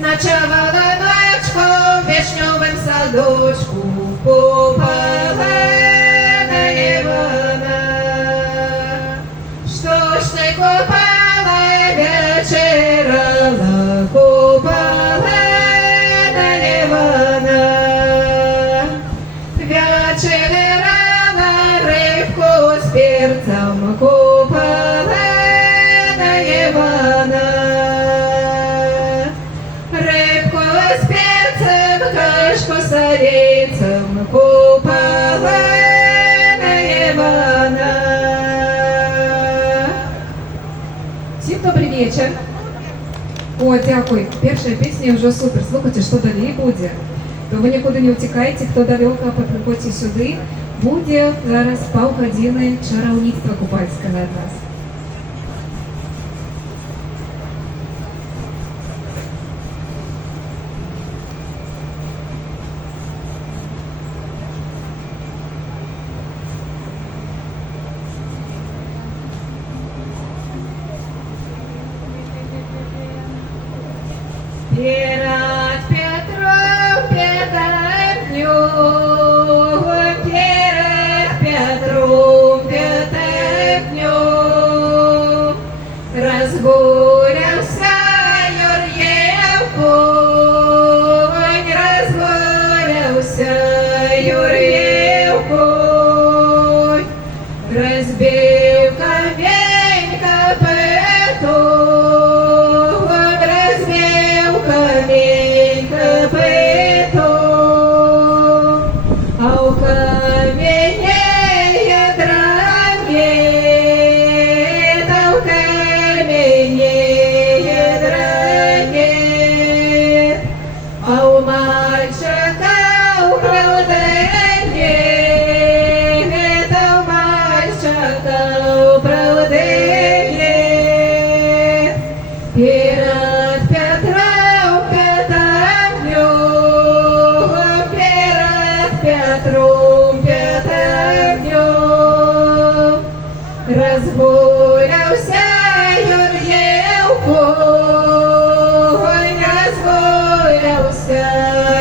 Ночевала ночку в вишневом садочку, купала Ивана. Что ж ты купала, вечерала, купала Ивана. Вечерала рыбку с перцем, купала Ивана. С перцем, кашку с орейцем, купала Ивана. Всім добрий вечір. О, дякую. Перша пісня вже супер. Слухайте, що далі буде. То ви нікуди не втікайте, хто далеко, приходьте сюди. Буде зараз півгодини чарівництва купальське на нас. Перед Петром Петровнем, перед Петром Петровнем, разгулялся Юрьев конь, разгулялся Юрьев конь, разбил камень копытом, камень копытом, а у каменя ядра нет, а у каменя ядра нет, а у мальчика управление, это у мальчика управление. Перед Петром Петровнем разгулялся Юрьев конь, разгулялся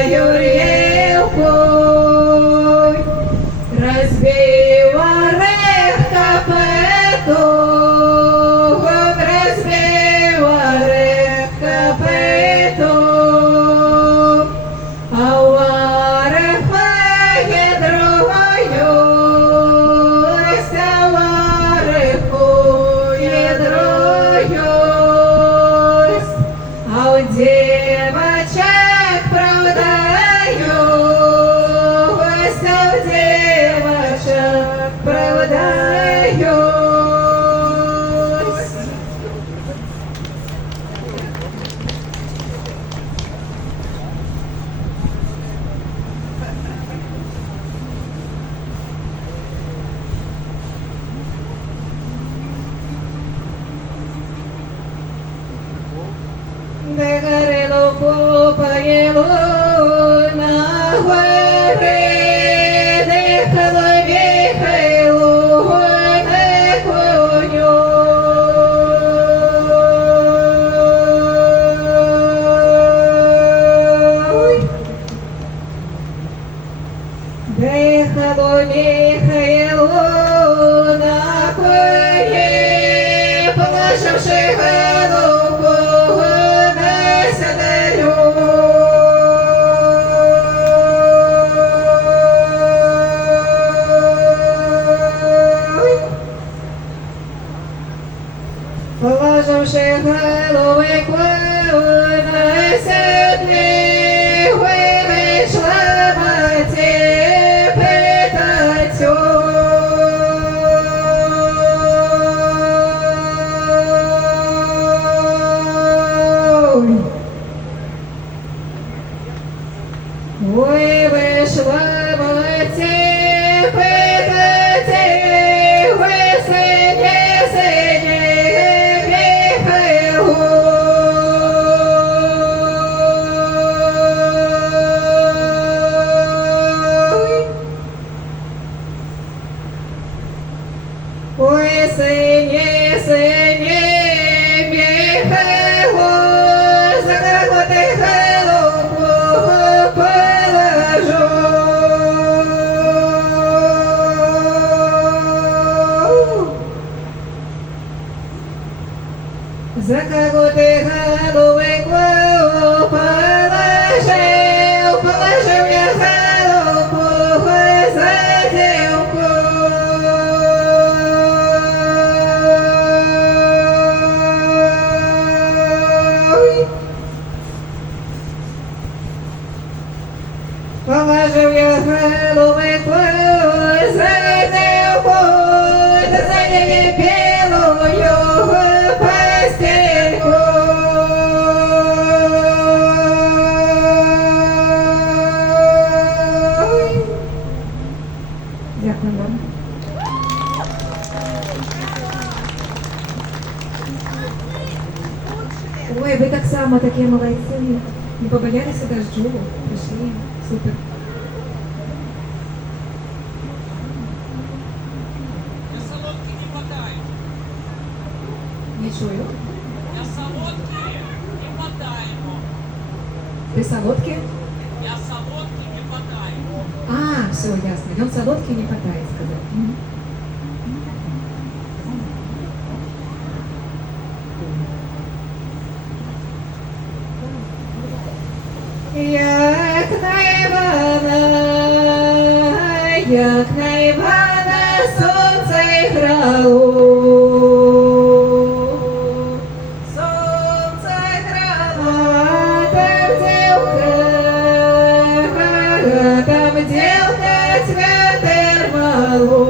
Юрьев конь, разбил орех копытом, разбил орех копытом, а у ореха ядрою, а у ореху ядрою, а у девочек продаю, а у девочек продаю. Дегорело попаело на горе, дихало віхало на коню. Дихало віхало на коні, положивши голову на седелю. Положив я голови твою, зрадив путь, зайняли білою постельку. Дякую вам. Ой, ви так само такі молодці. Не побоялися дождю, прийшли. Супер. Я солодкий не мотаю. Не чую. Я солодкий не мотаємо. Ти солодкий? Я солодкий не мотаємо. А, все, ясно. Він солодкий не хватает, сказав. Мгм. Як на Івана сонце грало, сонце грало, там дівка цвете рвало,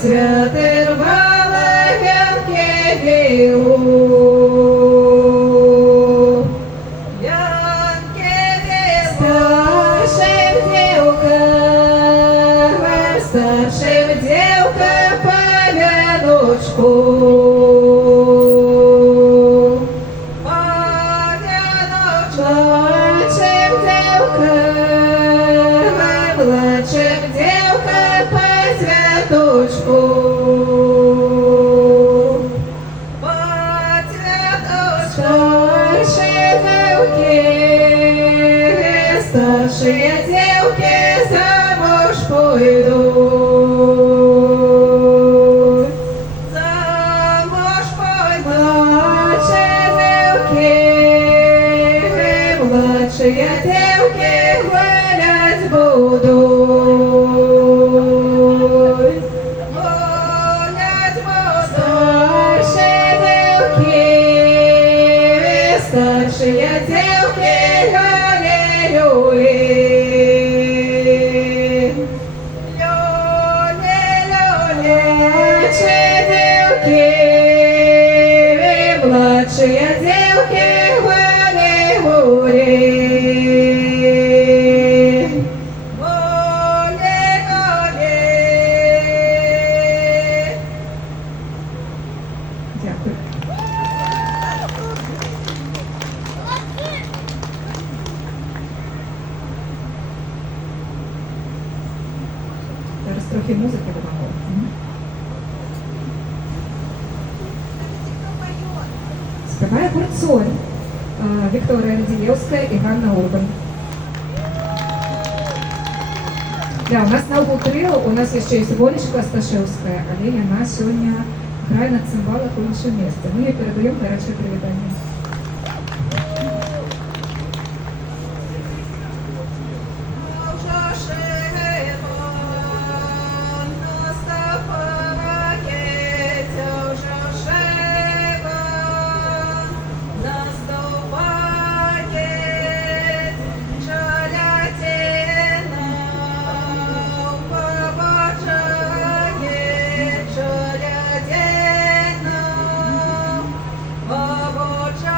цвете рвало, вянки білу. Старшим девка по вяночку. Младшим девка по цветочку. Старшие девки замуж пойдут. Замуж пойдут. Младшие девки гулять будут. Гулять будут. Старшие девки младшие девки гули-гули. Гули-гули. Дякую. Зараз трохи музики додамо. Співає гурт «Соль», Вікторія Радієвська і Ганна Урбан. Да, у нас на углу трио, у нас еще есть Волечка Сташевская, але она сегодня играет на цимбалах в іншому місці. Ми їй передаємо гаряче привітання. Бабоча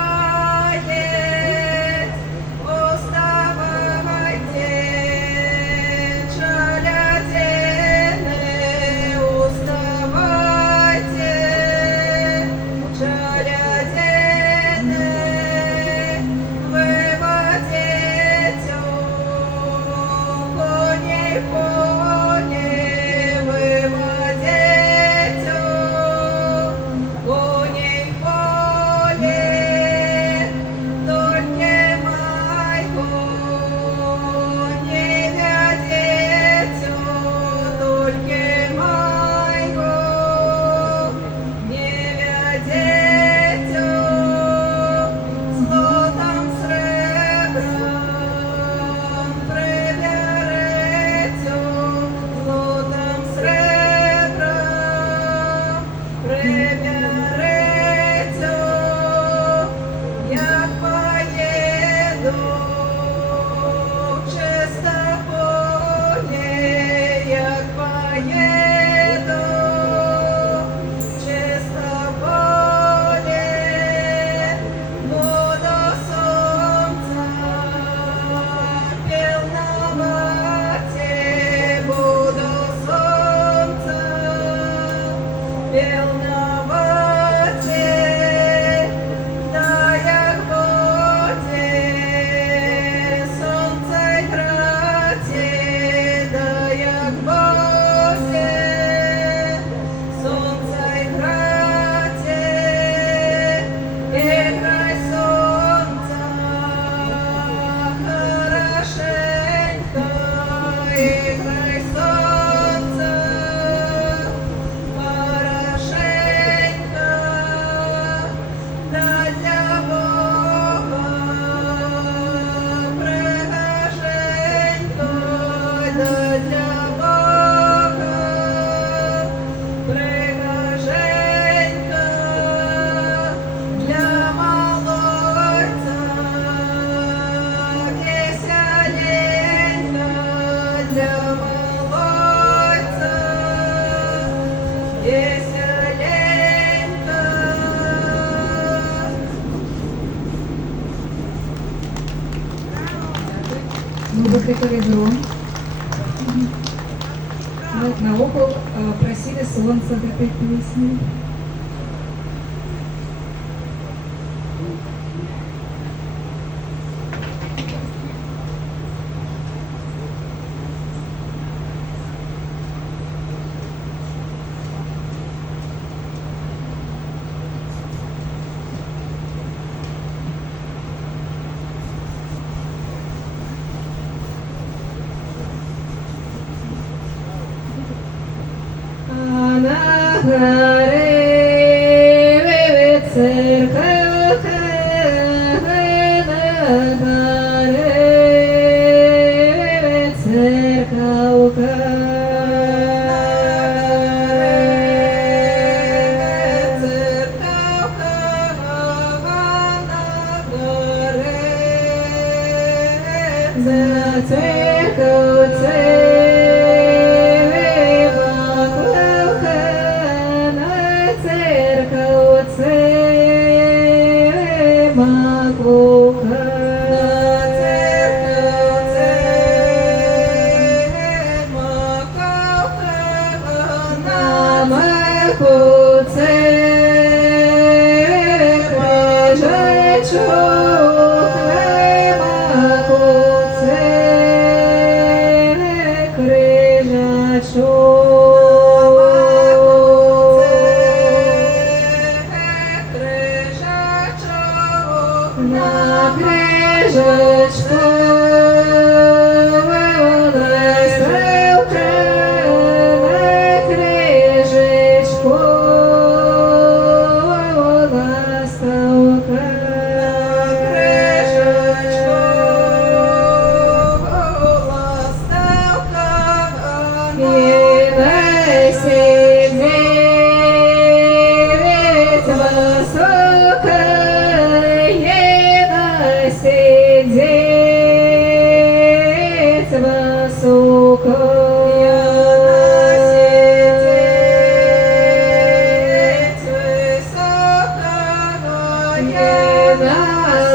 Мы выкрикали гром. Мы на окол просили солнца в этой песне. На горе церковь, на горе церковь. За церковь, на крижечку вона стрілка, на крижечку вона ставка, на крижечку вона ставка, і на сідівець висока. Сидеть высоко, на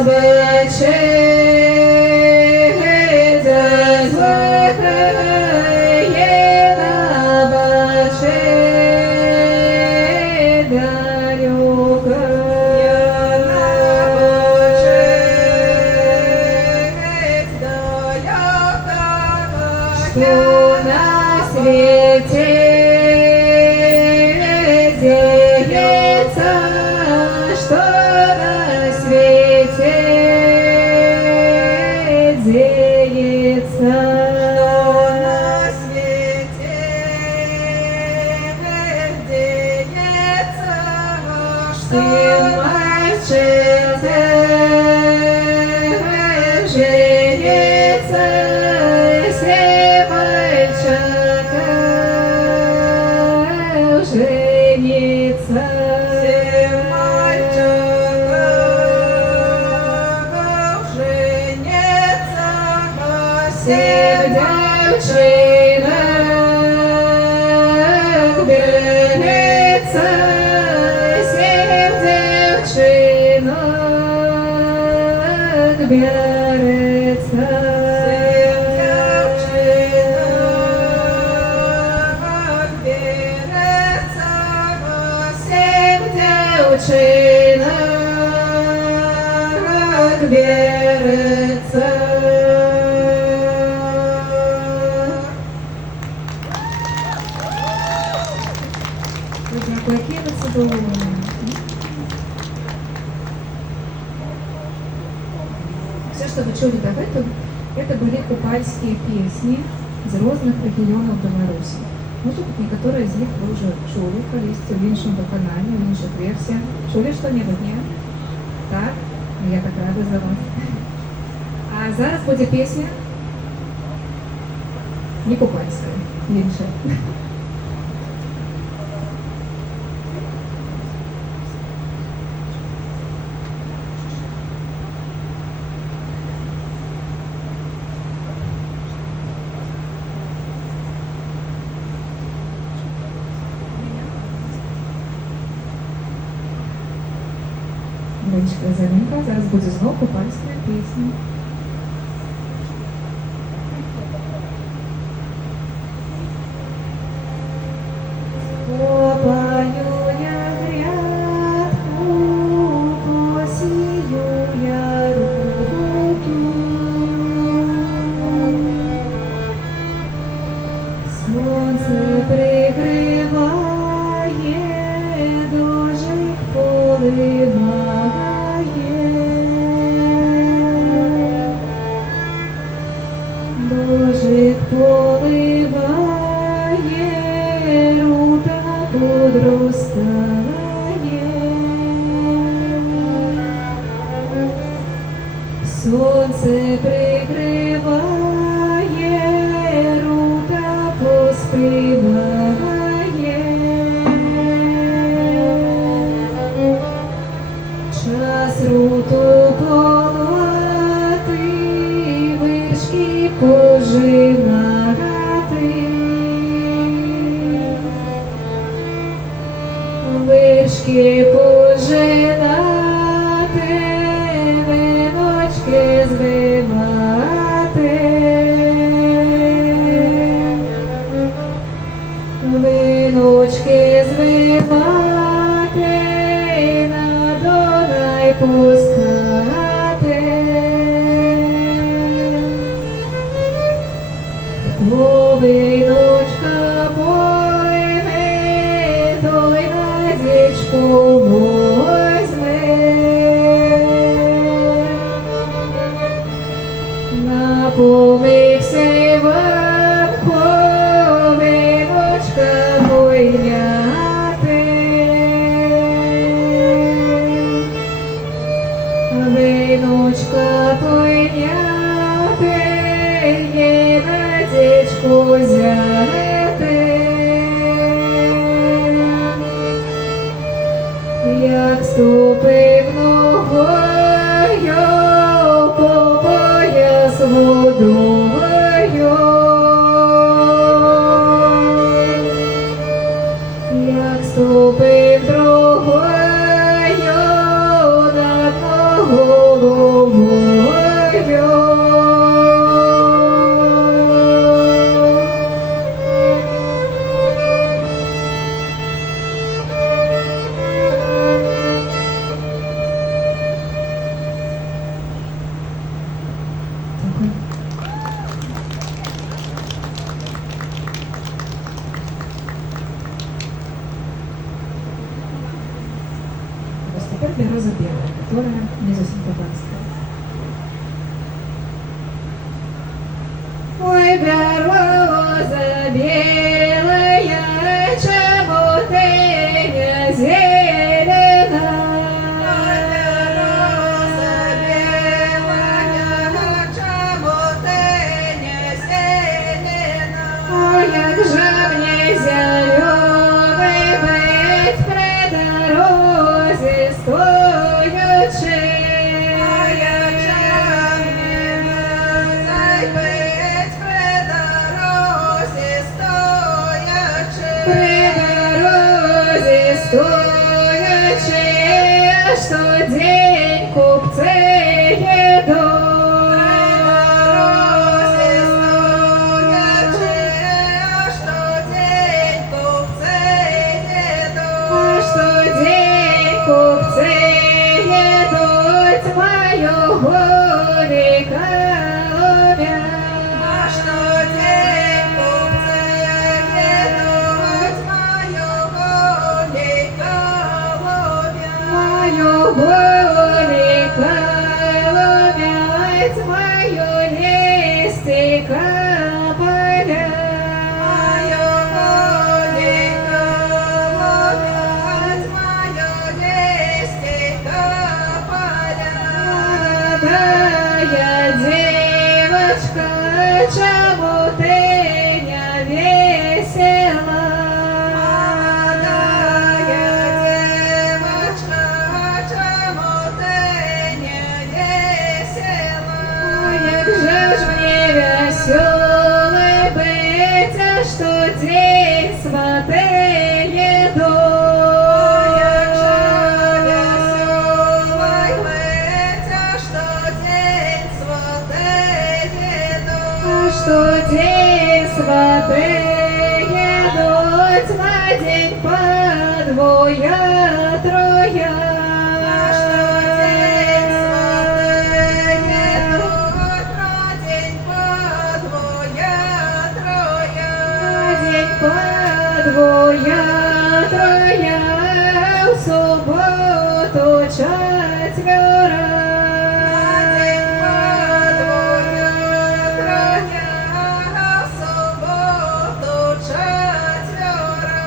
баче что на свете деется, что на свете деется, что на свете деется, что мальчик женится. Женится, всем девчинок берется, всем девчинок берется. Девчинок берется. Дякую, які ви задоволені. Все, что вы чули до этого, это были купальские песни из разных регионов Беларуси. Может быть, некоторые из них вы уже чули, колись в іншому виконанні, в інших версіях. Чули що-небудь, ні? Так? Ну, я так рада за вас. А зараз буде пісня не купальська, інша. невеличка замінка. Зараз буде знову купальська пісня. Копаю я грядку, посію я руку. Сонце прикриває, дощик поливає. Дощик поливає, рута подростає. Сонце прикриває, рута поспіває. Час руту полоти, вишки пожинати. Вишки пожинати, віночки звивати. Віночки звивати, на Дунай пускати. Віночка пойме, той на зічку возьме. Напомився Іванко, віночка пойняти. Віночка пойняти, є на дічку взяти. Як ступив ногою по пояс водою, як ступив другою над головою. Дякую. Ось тепер береза белая, которая не совсем кубанская. Ой, береза белая, чему ты не зелена? Ой, береза белая, чему ты не зелена? Ой, як же мне зеленый быть при дорозі стоячи. Ой, як же мені зайбить при дорозі стоячи. При дорозі стоячи, що день купці їдуть. При дорозі стоячи, аж тоді купці їдуть. А що день купці їдуть, моєго віка ловять. Аж тоді купці їдуть, моєго віка ловять. Моєго віка хоть на день по двоя, троя. На что день святые, тут на день по двоя, троя. На день по двоя, троя, в субботу четверо. На день по двоя, троя, в субботу четверо.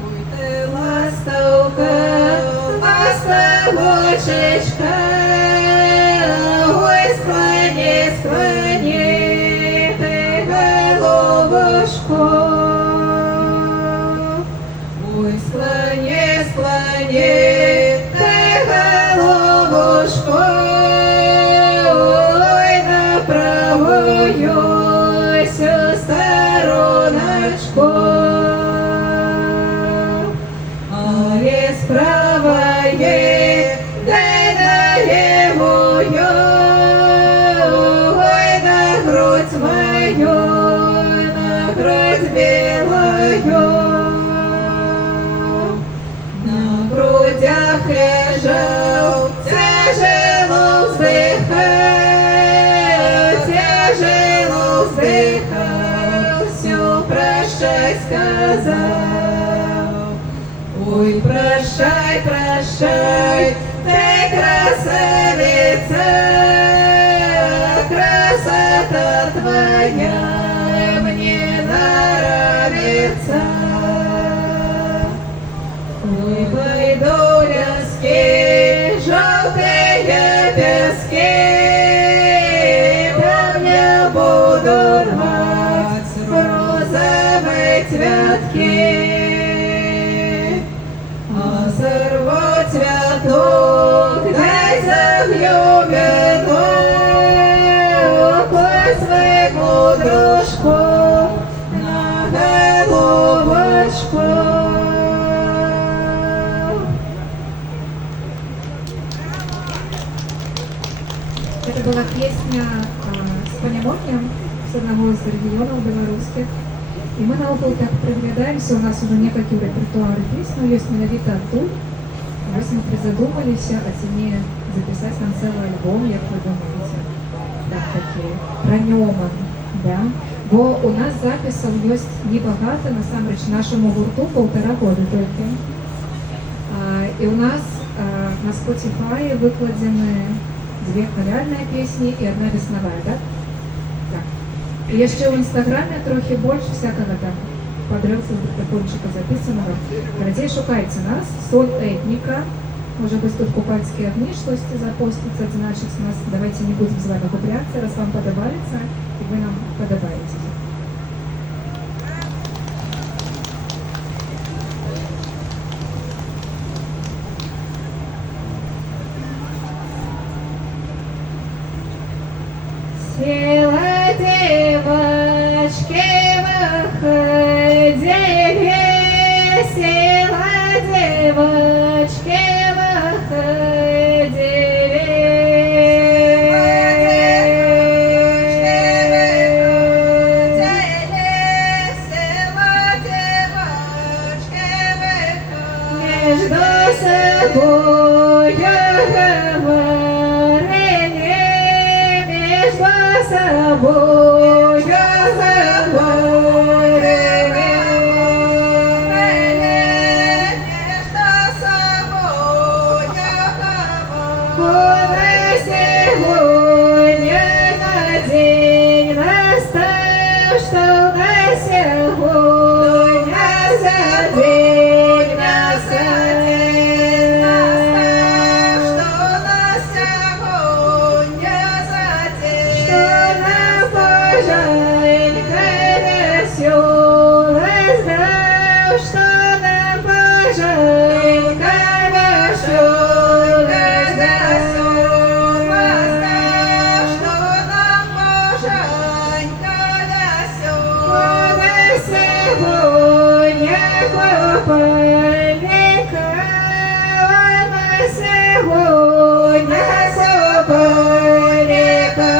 Ой, Ластовка, ластовочечка, ой, склони, склони ты головушку. Ой, склони, склони ты головушку, ой, на правую сю стороночку. Али справа ей, дай на левую, ой, на грудь мою, на грудь белую. На грудях лежал, тяжело вздыхал, тяжело вздыхал, всё прощай сказал. Ой, прощай, прощай, ты красавица, красота твоя мне нравится. Ой, пойду лески, желтые пески, там я буду рвать розовые цветки. А сорву цветок, дай завью венок, ой, своему дружку на головочку. Это была песня с пониманием с одного из регионов белорусских. И мы на около так приглядаемся, у нас уже некоторые репертуары песен, есть менавіта тут. Ось мы призадумались, а цене записать нам целый альбом, як вы думаете. Так, такі, про Ньоман, да? Бо у нас записів є небагато, насамрэч, нашому гурту 1,5 года только. И у нас на Spotify выкладены 2 хоральные песни и 1 весновая, да? Так. І ще в інстаграмі трохи більше всякого там подрился з диктофончика записаного. Радей шукайте нас, соль этника. Может быть, тут купальские огни, что-то запостится, значит, нас. Давайте не будем с вами купляться, раз вам подобается, и вы нам подобаетесь. Села девочки выходили, села девочки между собой говорили, между собой сегодня на день настал, что на сегодня за день. Машенька, Машенька, Что нам Боженька Сегодня купальника, сегодня купальника,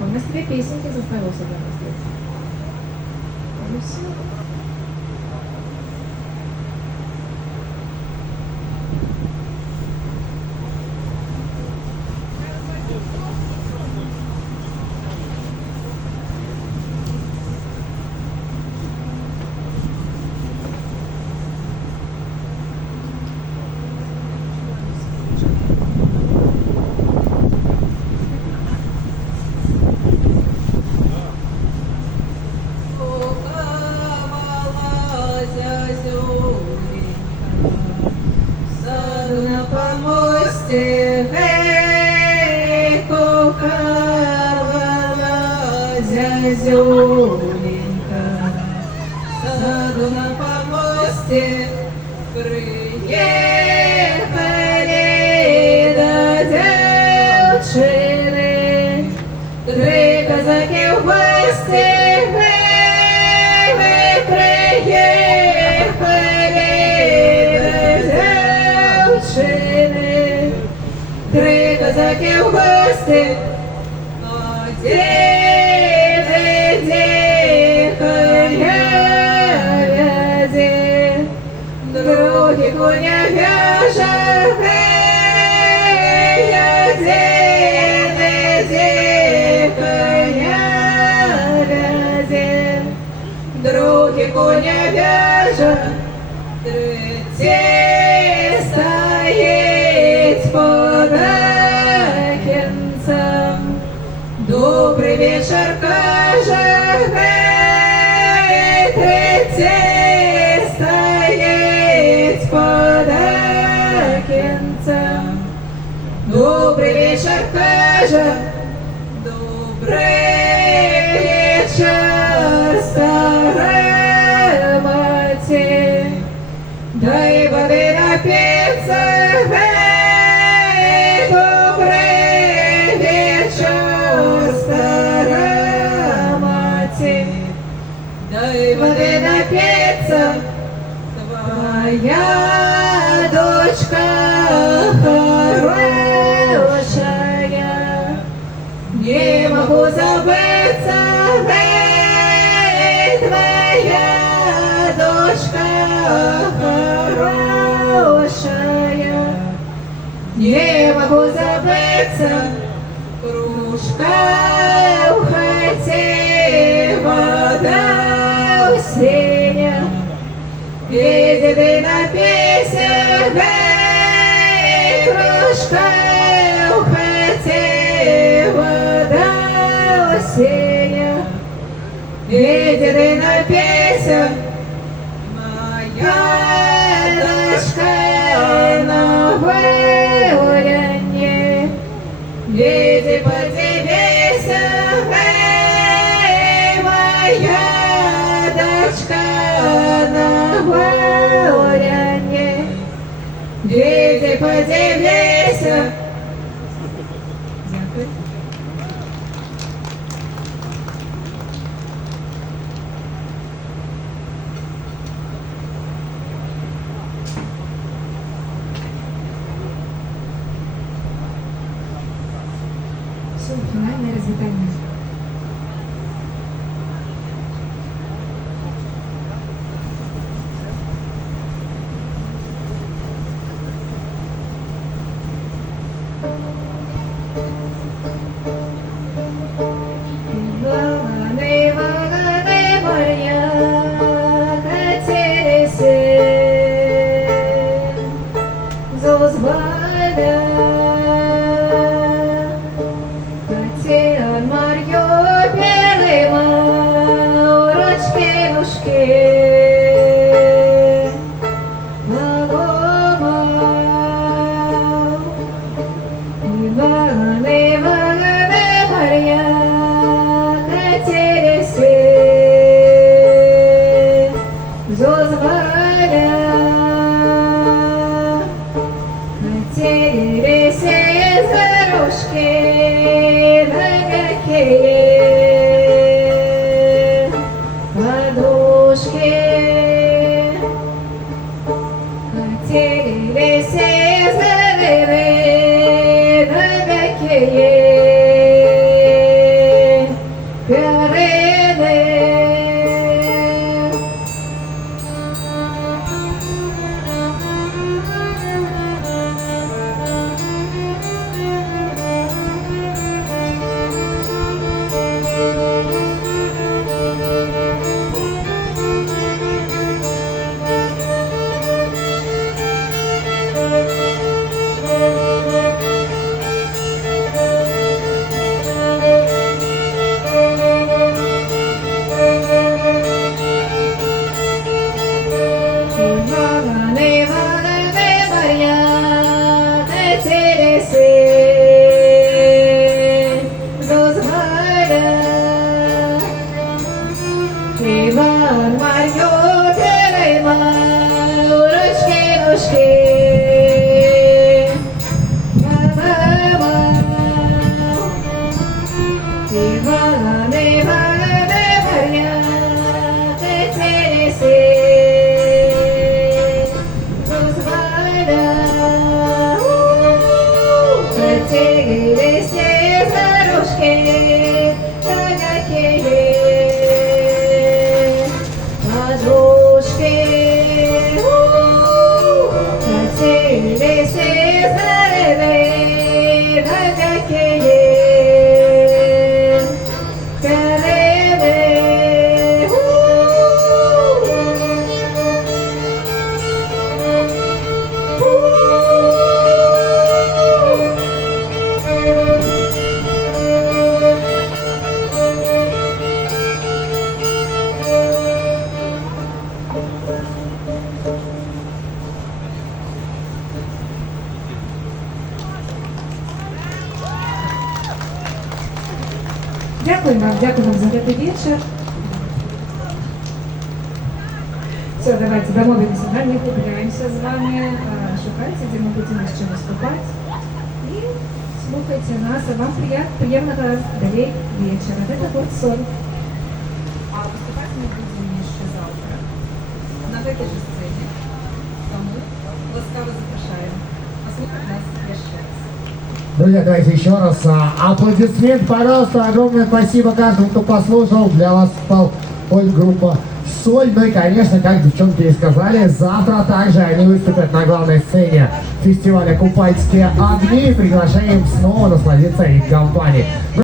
У нас две песенки заставился для нас сделать. Ну все. Зозуленька, саду на помосте приехали до девчины. Три козаки в гости, мы приехали до девчины. Три козаки в гости, Други коня вяже, коня вязе. Други коня вяже, третій стоїть под окенцем. Добрый вечер, каже, третій стоїть под окенцем. Добрый вечер, каже, добрый вечер, старая мати. Дай воды напиться, добрый вечер, старая мати. Дай воды напиться, твоя дочка хорошая. Не могу забыться, твоя дочка хорошая. Не могу забыться, кружка в хате, вода у сеня. Иди ты напейся, кружка в хате, вода у сеня. Иди ты напейся, моя дочка на гулянье. Иди подивися, моя дочка на гулянье. Іди подивися. Дякую. Все, фінальне розвітання. Вагани, вагани, Мар'я, катериси, зозвада, катіан Мар'ю, пєлима, урочки, ножки, вагома, і вагани, вагани, Мар'я, катериси, зозваля, катериси, зарушки, нагакеє, подушки, катериси, завели, нагакеє, перене. Вагани, вагани, Мар'я, катериси, зозваля, Іван Мар'ю, пєлима, урочки, ножки, мама, Івани, вагани, Мар'я, катериси, зозваля, катериси, зарушки, нагакеє, подушки, катериси, зарели, нагакеє, перене. Дякую вам за этот вечер. Все, давайте домовимся, да, не гуляемся с вами, шукайте, где мы будем еще выступать. И слухайте нас, а вам приятного далей вечера. Это вот Соль. А выступать мы будем еще завтра на этой же сцене. Тому ласкаво запрошаем послухать нас еще раз. Друзья, давайте еще раз аплодисмент, пожалуйста, огромное спасибо каждому, кто послушал. Для вас спал группа «Соль». Ну и, конечно, как девчонки и сказали, завтра также они выступят на главной сцене фестиваля «Купальские огни». Приглашаем снова насладиться их компанией.